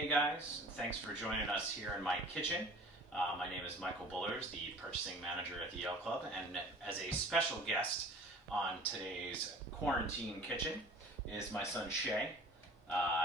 Hey guys, thanks for joining us here in my kitchen. My name is Michael Bullers, the purchasing manager at the Yale Club, and as a special guest on today's quarantine kitchen is my son Shay.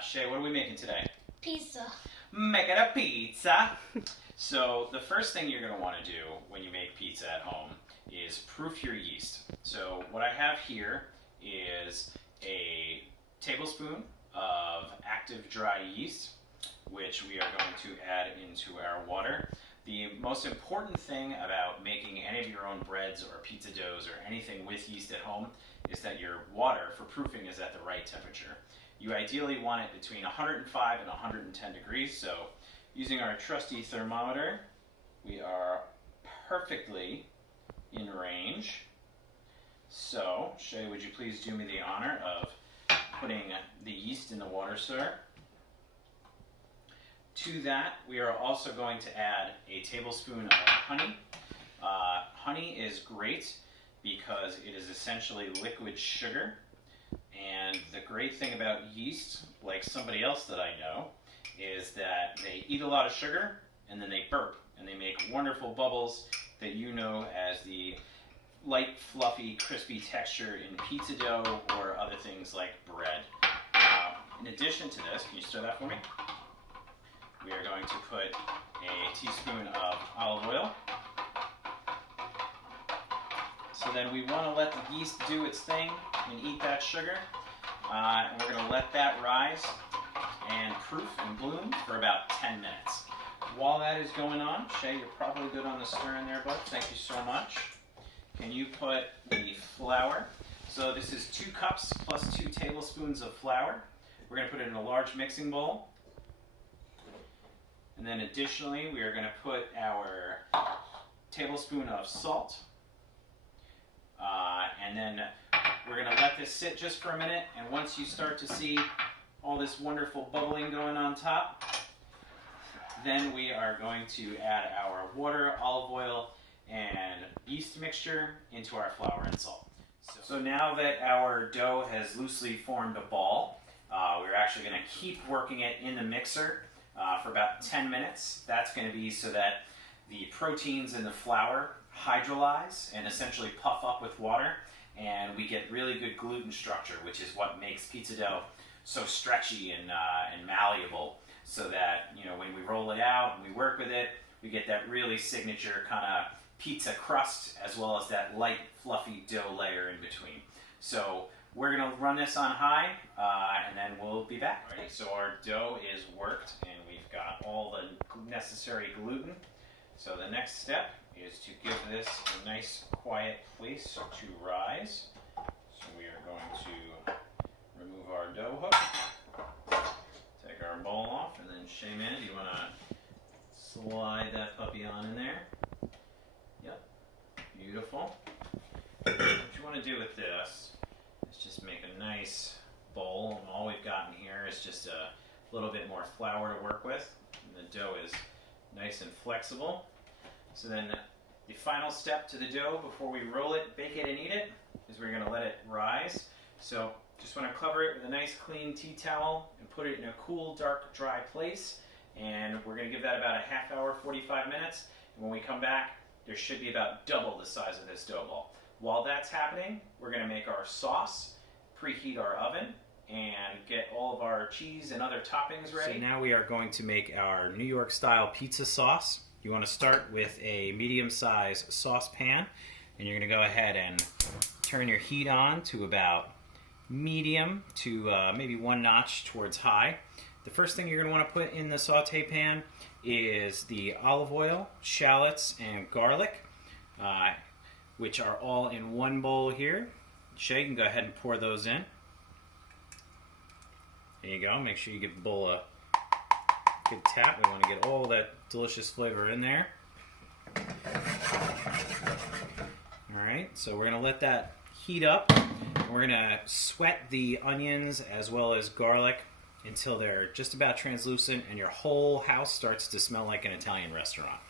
Shay, what are we making today? Pizza. Making a pizza! So the first thing you're going to want to do when you make pizza at home is proof your yeast. So what I have here is a tablespoon of active dry yeast, which we are going to add into our water. The most important thing about making any of your own breads or pizza doughs or anything with yeast at home is that your water for proofing is at the right temperature. You ideally want it between 105 and 110 degrees, so using our trusty thermometer, we are perfectly in range. So, Shay, would you please do me the honor of putting the yeast in the water, sir? To that, we are also going to add a tablespoon of honey. Honey is great because it is essentially liquid sugar. And the great thing about yeast, like somebody else that I know, is that they eat a lot of sugar and then they burp and they make wonderful bubbles that you know as the light, fluffy, crispy texture in pizza dough or other things like bread. In addition to this, can you stir that for me? We are going to put a teaspoon of olive oil. So then we want to let the yeast do its thing and eat that sugar. And we're going to let that rise and proof and bloom for about 10 minutes. While that is going on, Shay, you're probably good on the stirring there, bud. Thank you so much. Can you put the flour? So this is 2 cups plus 2 tablespoons of flour. We're going to put it in a large mixing bowl. And then additionally, we are going to put our tablespoon of salt. And then we're going to let this sit just for a minute. And once you start to see all this wonderful bubbling going on top, then we are going to add our water, olive oil, and yeast mixture into our flour and salt. So now that our dough has loosely formed a ball, we're actually going to keep working it in the mixer for about 10 minutes. That's going to be so that the proteins in the flour hydrolyze and essentially puff up with water, and we get really good gluten structure, which is what makes pizza dough so stretchy and malleable, so that, you know, when we roll it out and we work with it, we get that really signature kind of pizza crust as well as that light fluffy dough layer in between. So we're going to run this on high and then we'll be back. All right, so our dough is worked and we've got all the necessary gluten. So the next step is to give this a nice quiet place to rise. So we are going to remove our dough hook, take our bowl off, and then Shayman, do you want to slide that puppy on in there? Yep, beautiful. What you want to do with this is just make a nice bowl, and all we've got in here is just a little bit more flour to work with, and the dough is nice and flexible. So then the final step to the dough before we roll it, bake it, and eat it is we're going to let it rise. So just want to cover it with a nice clean tea towel and put it in a cool, dark, dry place. And we're going to give that about a half hour, 45 minutes. And when we come back, there should be about double the size of this dough ball. While that's happening, we're going to make our sauce, preheat our oven, and get all of our cheese and other toppings ready. So now we are going to make our New York style pizza sauce. You want to start with a medium-sized saucepan, and you're going to go ahead and turn your heat on to about medium to maybe 1 notch towards high. The first thing you're going to want to put in the saute pan is the olive oil, shallots, and garlic, which are all in one bowl here. Shay, you can go ahead and pour those in. There you go. Make sure you give the bowl a good tap. We want to get all that delicious flavor in there. Alright, so we're going to let that heat up. We're going to sweat the onions as well as garlic until they're just about translucent and your whole house starts to smell like an Italian restaurant.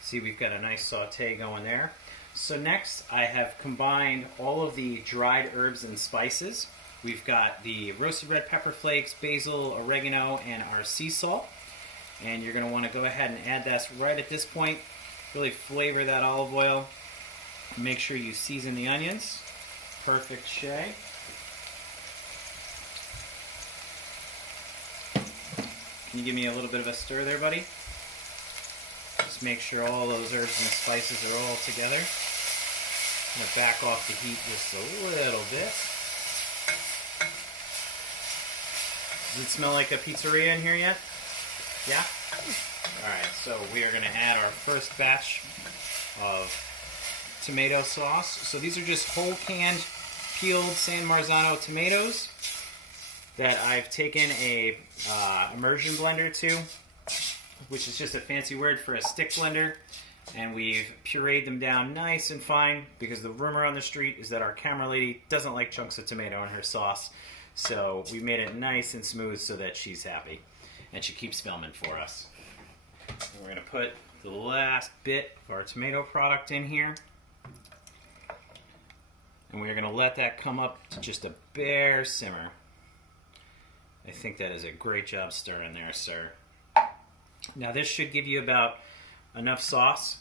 See, we've got a nice saute going there. So next, I have combined all of the dried herbs and spices We've got the roasted red pepper flakes, basil, oregano, and our sea salt. And you're going to want to go ahead and add this right at this point. Really flavor that olive oil. Make sure you season the onions. Perfect, Shay. Can you give me a little bit of a stir there, buddy? Just make sure all those herbs and spices are all together. I'm going to back off the heat just a little bit. Does it smell like a pizzeria in here yet? Yeah? Alright, so we are going to add our first batch of tomato sauce. So these are just whole canned, peeled San Marzano tomatoes that I've taken a immersion blender to, which is just a fancy word for a stick blender, and we've pureed them down nice and fine because the rumor on the street is that our camera lady doesn't like chunks of tomato in her sauce. So we made it nice and smooth so that she's happy, and she keeps filming for us. And we're going to put the last bit of our tomato product in here, and we're going to let that come up to just a bare simmer. I think that is a great job stirring there, sir. Now this should give you about enough sauce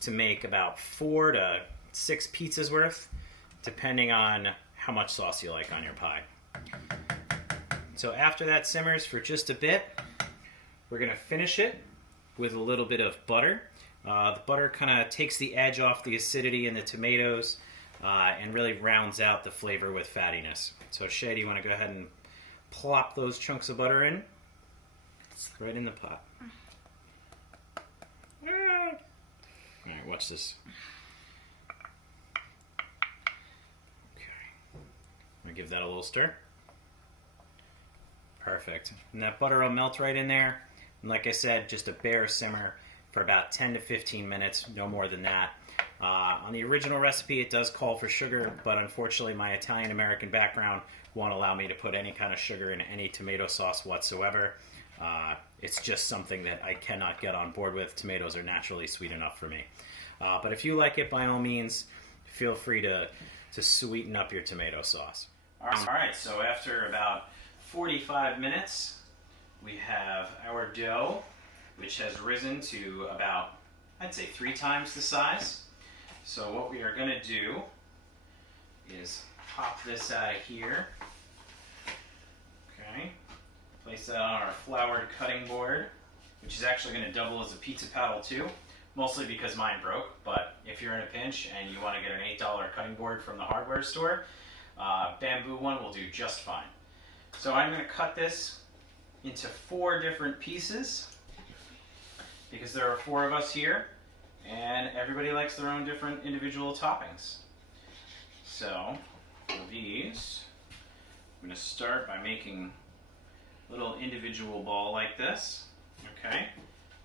to make about 4 to 6 pizzas worth, depending on how much sauce you like on your pie. So after that simmers for just a bit, we're going to finish it with a little bit of butter. The butter kind of takes the edge off the acidity in the tomatoes and really rounds out the flavor with fattiness. So Shay, do you want to go ahead and plop those chunks of butter in? Right in the pot. Alright, watch this. Okay. I'm going to give that a little stir. Perfect. And that butter will melt right in there. And like I said, just a bare simmer for about 10 to 15 minutes, no more than that. On the original recipe, it does call for sugar, but unfortunately my Italian-American background won't allow me to put any kind of sugar in any tomato sauce whatsoever. It's just something that I cannot get on board with. Tomatoes are naturally sweet enough for me. But if you like it, by all means, feel free to sweeten up your tomato sauce. Alright, so after about 45 minutes, we have our dough, which has risen to about, I'd say, 3 times the size. So what we are going to do is pop this out of here. Okay. Place that on our floured cutting board, which is actually going to double as a pizza paddle too, mostly because mine broke, but if you're in a pinch and you want to get an $8 cutting board from the hardware store, bamboo one will do just fine. So I'm going to cut this into 4 different pieces because there are 4 of us here and everybody likes their own different individual toppings. So for these, I'm going to start by making little individual ball like this. Okay.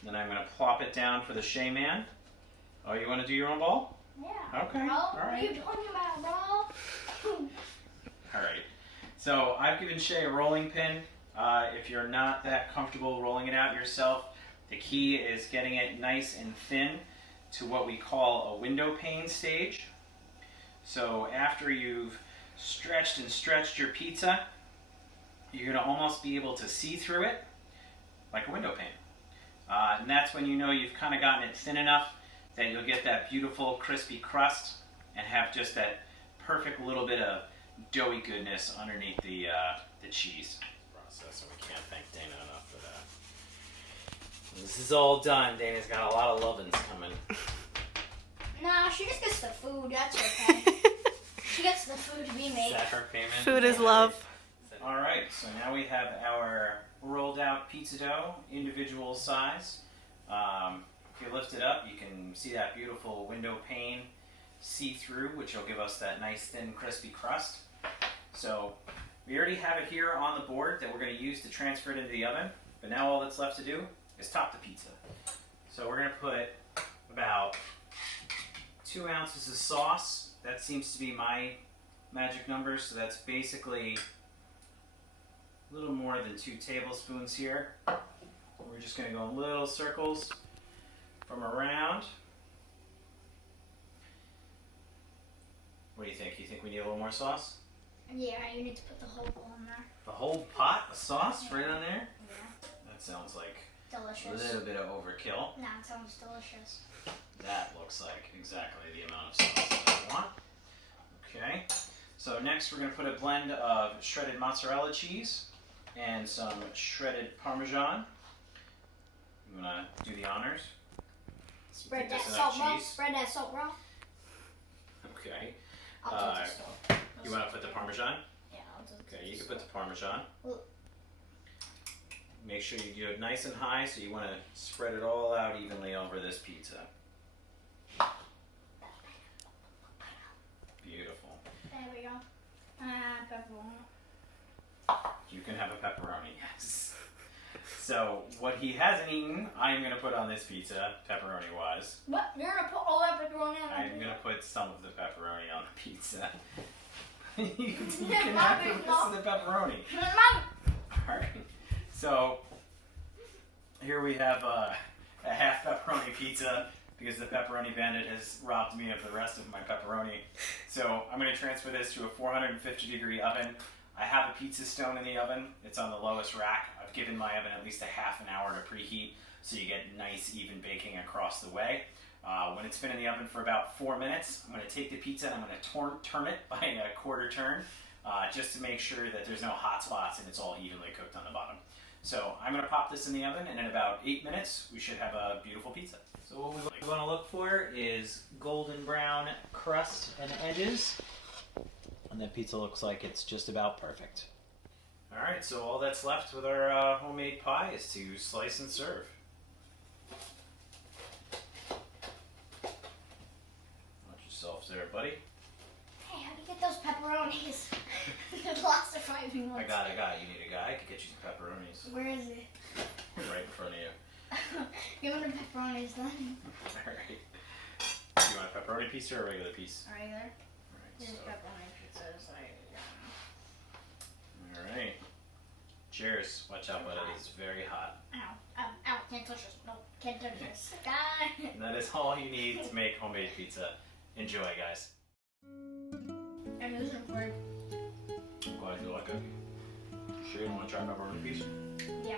Then I'm going to plop it down for the Shay Man. Oh, you want to do your own ball? Yeah. Okay. Oh, all right. what are you talking about, bro? All right. So I've given Shay a rolling pin. If you're not that comfortable rolling it out yourself, the key is getting it nice and thin to what we call a window pane stage. So after you've stretched and stretched your pizza, you're going to almost be able to see through it like a window pane. And that's when you know you've kind of gotten it thin enough that you'll get that beautiful crispy crust and have just that perfect little bit of doughy goodness underneath the cheese. So we can't thank Dana enough for that. This is all done. Dana's got a lot of lovin's coming. No, she just gets the food. That's okay. She gets the food to be made. Is that her payment? Food is love. All right, so now we have our rolled out pizza dough, individual size. If you lift it up, you can see that beautiful window pane see-through, which will give us that nice thin crispy crust. So we already have it here on the board that we're going to use to transfer it into the oven, but now all that's left to do is top the pizza. So we're going to put about 2 ounces of sauce. That seems to be my magic number, so that's basically a little more than 2 tablespoons here. We're just going to go in little circles from around. What do you think? You think we need a little more sauce? Yeah, you need to put the whole bowl in there. The whole pot of sauce right on there? Yeah. That sounds like Delicious. a little bit of overkill. Nah, it sounds delicious. That looks like exactly the amount of sauce that I want. Okay. So next we're going to put a blend of shredded mozzarella cheese and some shredded Parmesan. You want to do the honors? Spread Think that that's salt, enough bro. cheese? Spread that salt, bro. Okay. I'll do the salt. You want to put the Parmesan? Yeah, I'll do the Okay, you can put the Parmesan. Ooh. Make sure you do it nice and high, so you want to spread it all out evenly over this pizza. Beautiful. There we go. Pepperoni. You can have a pepperoni, yes. So, what he hasn't eaten, I'm going to put on this pizza, pepperoni-wise. What? You're gonna put all that pepperoni on I'm the going to put some of the pepperoni on the pizza. you Yeah, can Mom, have the rest Mom. of the pepperoni. Mom! Alright, so here we have a half pepperoni pizza because the pepperoni bandit has robbed me of the rest of my pepperoni. So I'm going to transfer this to a 450 degree oven. I have a pizza stone in the oven. It's on the lowest rack. I've given my oven at least a half an hour to preheat so you get nice even baking across the way. When it's been in the oven for about 4 minutes, I'm going to take the pizza and I'm going to turn it by a quarter turn just to make sure that there's no hot spots and it's all evenly cooked on the bottom. So I'm going to pop this in the oven and in about 8 minutes we should have a beautiful pizza. So what we want to look for is golden brown crust and edges. And that pizza looks like it's just about perfect. Alright, so all that's left with our homemade pie is to slice and serve. Watch yourself there, buddy. Hey, how do you get those pepperonis? There's lots of finding ones. I got it. You need a guy? I could get you some pepperonis. Where is it? Right in front of you. Give me the pepperonis then. Alright. Do you want a pepperoni piece or a regular piece? Are you there? Alright, There's so, pepperoni pizzas. alright. Cheers. Watch out, but it is very hot. Ow, can't touch this. No, can't touch this. God. And that is all you need to make homemade pizza. Enjoy, guys. I'm losing for it. I'm glad you like it. Sure you don't want to try pepperoni piece? Yeah.